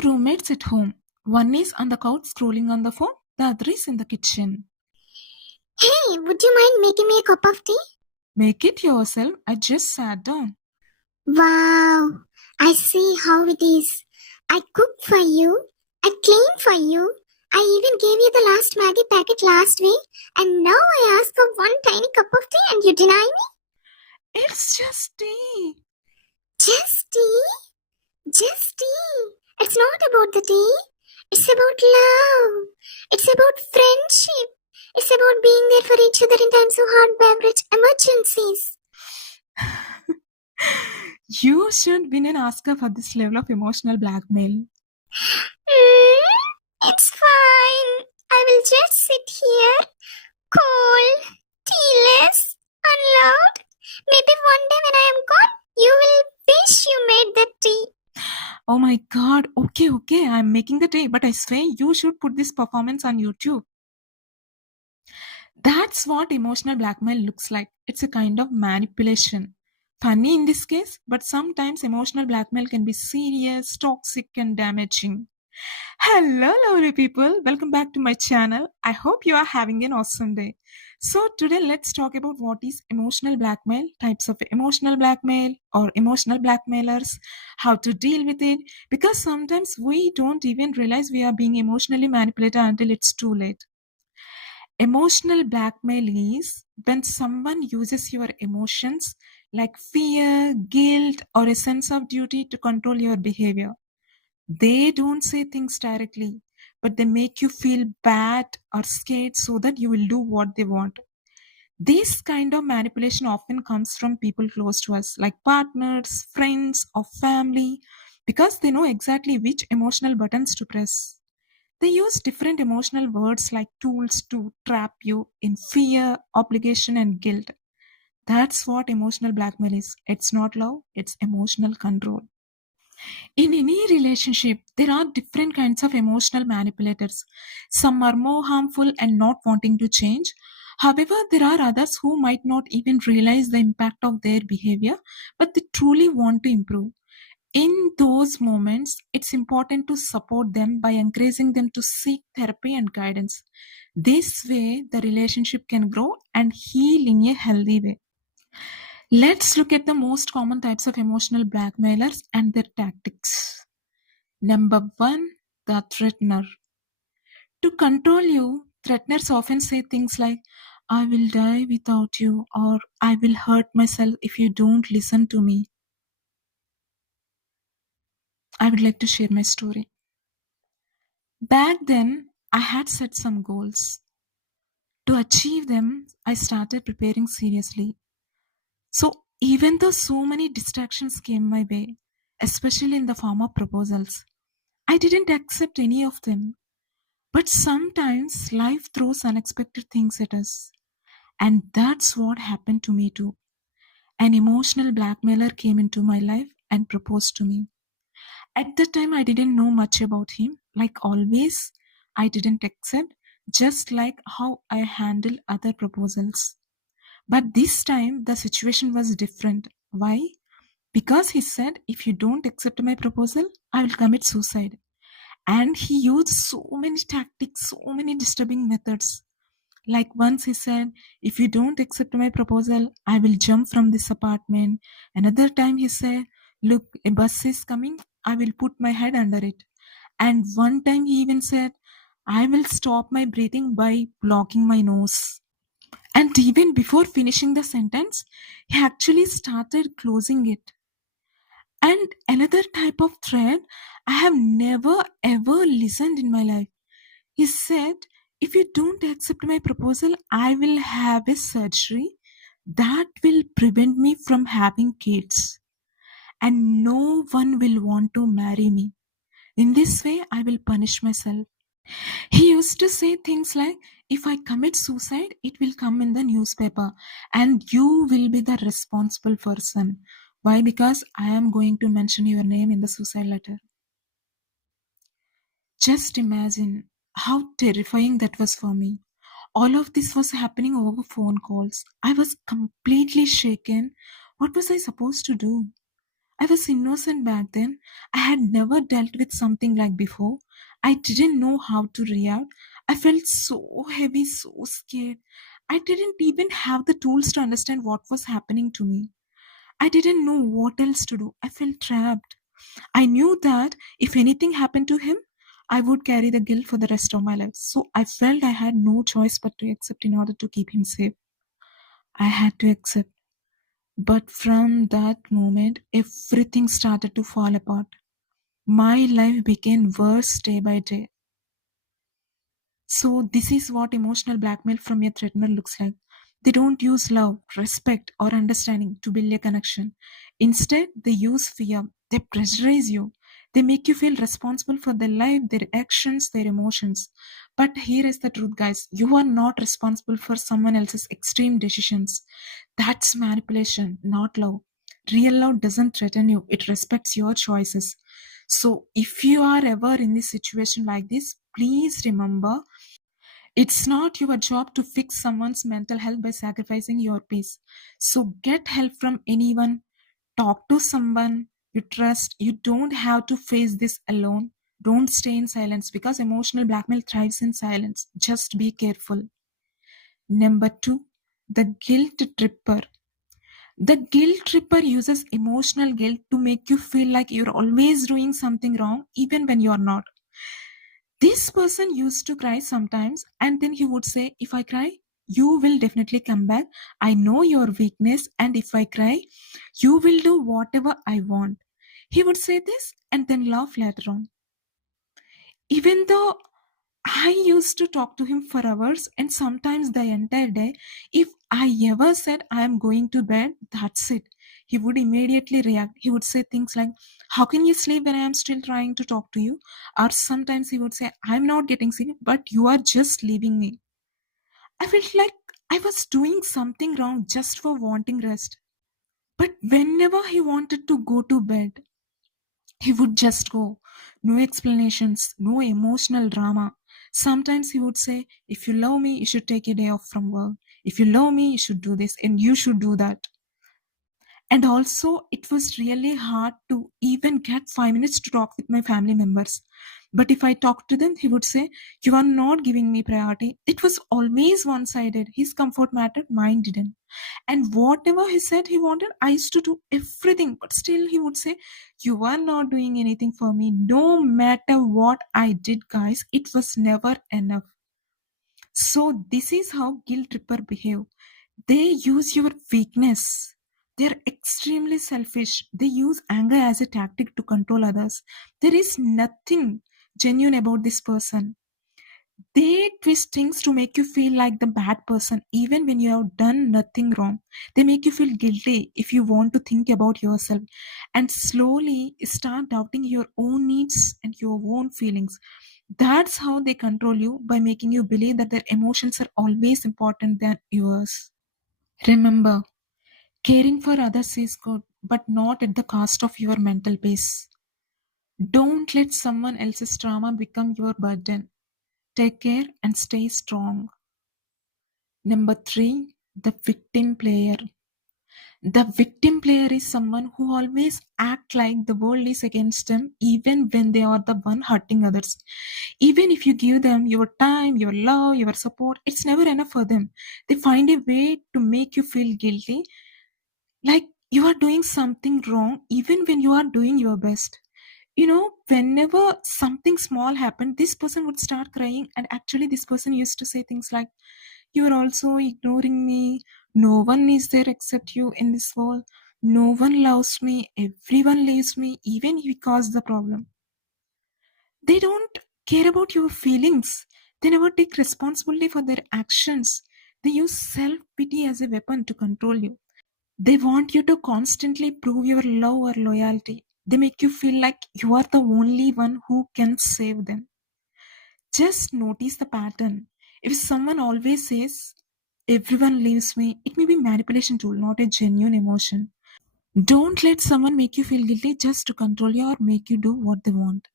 Two roommates at home. One is on the couch scrolling on the phone, the other is in the kitchen. Hey, would you mind making me a cup of tea? Make it yourself. I just sat down. Wow, I see how it is. I cooked for you, I cleaned for you, I even gave you the last Maggie packet last week, and now I ask for one tiny cup of tea and you deny me? It's just tea. Just tea? Just tea. It's not about the tea. It's about love. It's about friendship. It's about being there for each other in times of hard beverage emergencies. You should win an Oscar for this level of emotional blackmail. It's fine. I will just sit here, cool, tealess, unloved. Maybe one day when I am gone, you will wish you made that tea. Oh my god. Okay, I'm making the tea, but I swear you should put this performance on YouTube. That's what emotional blackmail looks like. It's a kind of manipulation. Funny in this case, but sometimes emotional blackmail can be serious, toxic, and damaging. Hello, lovely people. Welcome back to my channel. I hope you are having an awesome day. So, today let's talk about what is emotional blackmail, types of emotional blackmail or emotional blackmailers, how to deal with it, because sometimes we don't even realize we are being emotionally manipulated until it's too late. Emotional blackmail is when someone uses your emotions like fear, guilt, or a sense of duty to control your behavior. They don't say things directly, but they make you feel bad or scared so that you will do what they want. This kind of manipulation often comes from people close to us, like partners, friends, or family, because they know exactly which emotional buttons to press. They use different emotional words like tools to trap you in fear, obligation, and guilt. That's what emotional blackmail is. It's not love, it's emotional control. In any relationship, there are different kinds of emotional manipulators. Some are more harmful and not wanting to change. However, there are others who might not even realize the impact of their behavior, but they truly want to improve. In those moments, it's important to support them by encouraging them to seek therapy and guidance. This way, the relationship can grow and heal in a healthy way. Let's look at the most common types of emotional blackmailers and their tactics. Number one, the threatener. To control you, threateners often say things like, I will die without you, or I will hurt myself if you don't listen to me. I would like to share my story. Back then, I had set some goals. To achieve them, I started preparing seriously. So, even though so many distractions came my way, especially in the form of proposals, I didn't accept any of them. But sometimes life throws unexpected things at us. And that's what happened to me too. An emotional blackmailer came into my life and proposed to me. At the time, I didn't know much about him. Like always, I didn't accept, just like how I handle other proposals. But this time, the situation was different. Why? Because he said, if you don't accept my proposal, I will commit suicide. And he used so many tactics, so many disturbing methods. Like once he said, if you don't accept my proposal, I will jump from this apartment. Another time he said, look, a bus is coming, I will put my head under it. And one time he even said, I will stop my breathing by blocking my nose. And even before finishing the sentence, he actually started closing it. And another type of threat I have never ever listened in my life. He said, if you don't accept my proposal, I will have a surgery that will prevent me from having kids. And no one will want to marry me. In this way, I will punish myself. He used to say things like, if I commit suicide, it will come in the newspaper and you will be the responsible person. Why? Because I am going to mention your name in the suicide letter. Just imagine how terrifying that was for me. All of this was happening over phone calls. I was completely shaken. What was I supposed to do? I was innocent back then. I had never dealt with something like before. I didn't know how to react. I felt so heavy, so scared. I didn't even have the tools to understand what was happening to me. I didn't know what else to do. I felt trapped. I knew that if anything happened to him, I would carry the guilt for the rest of my life. So I felt I had no choice but to accept in order to keep him safe. I had to accept. But from that moment, everything started to fall apart. My life became worse day by day. So, this is what emotional blackmail from a threatener looks like. They don't use love, respect, or understanding to build a connection. Instead, they use fear. They pressurize you. They make you feel responsible for their life, their actions, their emotions. But here is the truth, guys. You are not responsible for someone else's extreme decisions. That's manipulation, not love. Real love doesn't threaten you, it respects your choices. So, if you are ever in this situation like this, please remember it's not your job to fix someone's mental health by sacrificing your peace. So get help from anyone, talk to someone you trust. You don't have to face this alone. Don't stay in silence because emotional blackmail thrives in silence. Just be careful. Number two, the guilt tripper. The guilt tripper uses emotional guilt to make you feel like you're always doing something wrong, even when you're not. This person used to cry sometimes, and then he would say, if I cry, you will definitely come back. I know your weakness, and if I cry, you will do whatever I want. He would say this and then laugh later on. Even though I used to talk to him for hours and sometimes the entire day, if I ever said I am going to bed, that's it. He would immediately react. He would say things like, how can you sleep when I am still trying to talk to you? Or sometimes he would say, I'm not getting sleep, but you are just leaving me. I felt like I was doing something wrong just for wanting rest. But whenever he wanted to go to bed, he would just go. No explanations, no emotional drama. Sometimes he would say, if you love me, you should take a day off from work. If you love me, you should do this and you should do that. And also, it was really hard to even get 5 minutes to talk with my family members. But if I talked to them, he would say, you are not giving me priority. It was always one sided. His comfort mattered, mine didn't. And whatever he said he wanted, I used to do everything. But still, he would say, you are not doing anything for me. No matter what I did, guys, it was never enough. So, this is how guilt tripper behave. They use your weakness. They're extremely selfish. They use anger as a tactic to control others. There is nothing genuine about this person. They twist things to make you feel like the bad person even when you have done nothing wrong. They make you feel guilty if you want to think about yourself and slowly start doubting your own needs and your own feelings. That's how they control you by making you believe that their emotions are always important than yours. Remember, caring for others is good, but not at the cost of your mental peace. Don't let someone else's trauma become your burden. Take care and stay strong. Number three, the victim player. The victim player is someone who always act like the world is against them even when they are the one hurting others. Even if you give them your time, your love, your support, it's never enough for them. They find a way to make you feel guilty, like you are doing something wrong even when you are doing your best. Whenever something small happened, this person would start crying, and actually this person used to say things like, you are also ignoring me. No one is there except you in this world. No one loves me. Everyone leaves me, even if you cause the problem. They don't care about your feelings. They never take responsibility for their actions. They use self pity as a weapon to control you. They want you to constantly prove your love or loyalty. They make you feel like you are the only one who can save them. Just notice the pattern. If someone always says, everyone leaves me, it may be manipulation tool, not a genuine emotion. Don't let someone make you feel guilty just to control you or make you do what they want.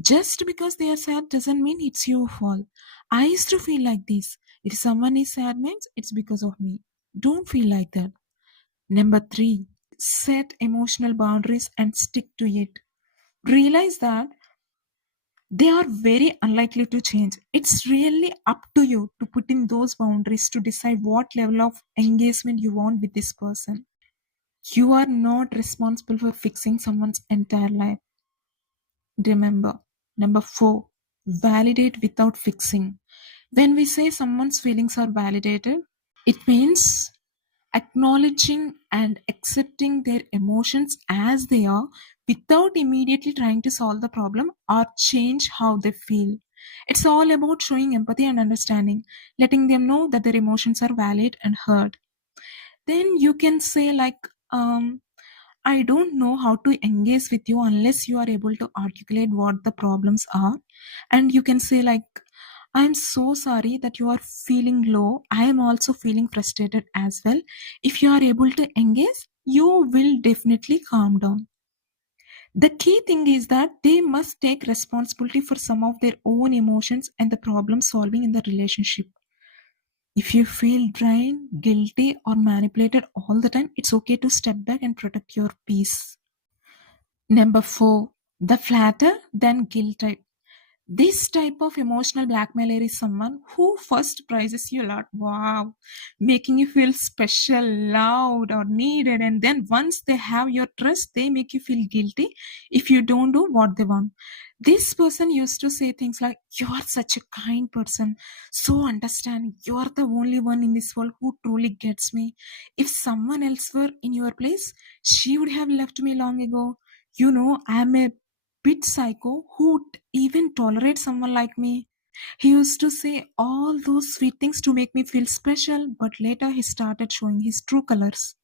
Just because they are sad doesn't mean it's your fault. I used to feel like this. If someone is sad means it's because of me. Don't feel like that. Number three, set emotional boundaries and stick to it. Realize that they are very unlikely to change. It's really up to you to put in those boundaries to decide what level of engagement you want with this person. You are not responsible for fixing someone's entire life. Remember, number four, validate without fixing. When we say someone's feelings are validated, it means acknowledging and accepting their emotions as they are without immediately trying to solve the problem or change how they feel. It's all about showing empathy and understanding, letting them know that their emotions are valid and heard. Then you can say, like, I don't know how to engage with you unless you are able to articulate what the problems are. And you can say, like, I'm so sorry that you are feeling low. I am also feeling frustrated as well. If you are able to engage, you will definitely calm down. The key thing is that they must take responsibility for some of their own emotions and the problem solving in the relationship. If you feel drained, guilty, or manipulated all the time, it's okay to step back and protect your peace. Number four, the flatter than guilt type. This type of emotional blackmailer is someone who first praises you a lot, wow, making you feel special, loud, or needed. And then once they have your trust, they make you feel guilty if you don't do what they want. This person used to say things like, you are such a kind person, so understanding. You are the only one in this world who truly gets me. If someone else were in your place, she would have left me long ago. I'm a bit psycho who'd even tolerate someone like me. He used to say all those sweet things to make me feel special, but later he started showing his true colors.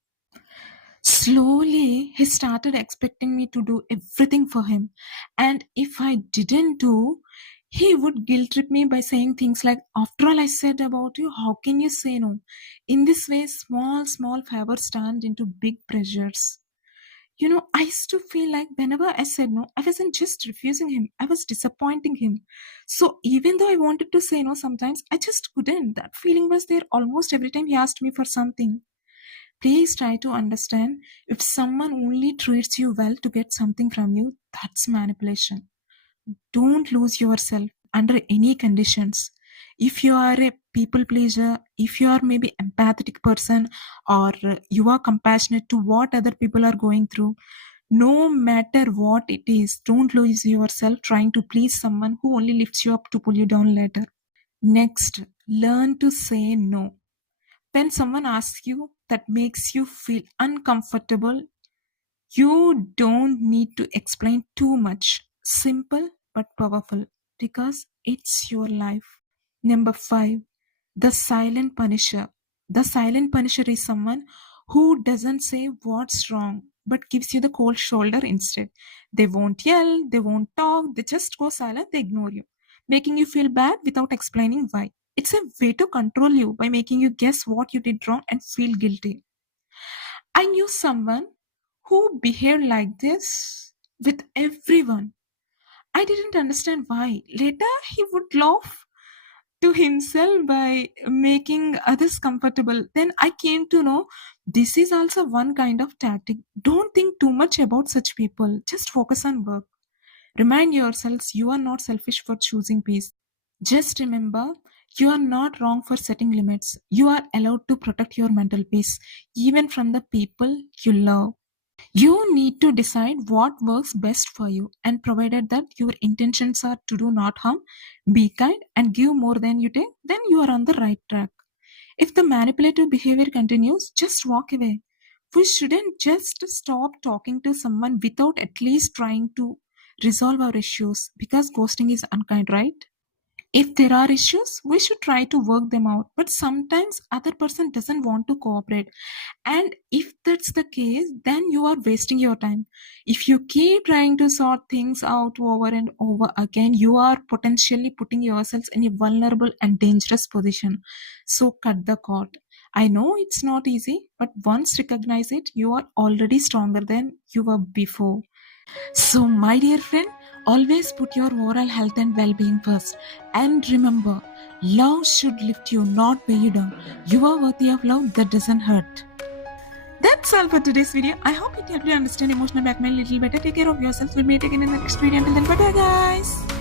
Slowly, he started expecting me to do everything for him. And if I didn't do, he would guilt trip me by saying things like, after all I said about you, how can you say no? In this way, small favors turned into big pressures. I used to feel like whenever I said no, I wasn't just refusing him, I was disappointing him. So even though I wanted to say no sometimes, I just couldn't. That feeling was there almost every time he asked me for something. Please try to understand, if someone only treats you well to get something from you, that's manipulation. Don't lose yourself under any conditions. If you are a people pleaser, if you are maybe empathetic person, or you are compassionate to what other people are going through, no matter what it is, don't lose yourself trying to please someone who only lifts you up to pull you down later. Next, learn to say no. When someone asks you that makes you feel uncomfortable, you don't need to explain too much. Simple but powerful, because it's your life. Number five, the silent punisher. The silent punisher is someone who doesn't say what's wrong but gives you the cold shoulder instead. They won't yell, they won't talk, they just go silent, they ignore you, making you feel bad without explaining why. It's a way to control you by making you guess what you did wrong and feel guilty. I knew someone who behaved like this with everyone. I didn't understand why. Later, he would laugh to himself by making others comfortable. Then I came to know this is also one kind of tactic. Don't think too much about such people. Just focus on work. Remind yourselves you are not selfish for choosing peace. Just remember, you are not wrong for setting limits. You are allowed to protect your mental peace, even from the people you love. You need to decide what works best for you, and provided that your intentions are to do not harm, be kind, and give more than you take, then you are on the right track. If the manipulative behavior continues, just walk away. We shouldn't just stop talking to someone without at least trying to resolve our issues, because ghosting is unkind, right? If there are issues, we should try to work them out, but sometimes other person doesn't want to cooperate, and if that's the case, then you are wasting your time. If you keep trying to sort things out over and over again, you are potentially putting yourselves in a vulnerable and dangerous position. So cut the cord. I know it's not easy, but once recognize it, you are already stronger than you were before. So, my dear friend, always put your overall health and well being first. And remember, love should lift you, not weigh you down. You are worthy of love that doesn't hurt. That's all for today's video. I hope it helped you understand emotional blackmail a little better. Take care of yourself. We'll meet again in the next video. Until then, bye bye, guys.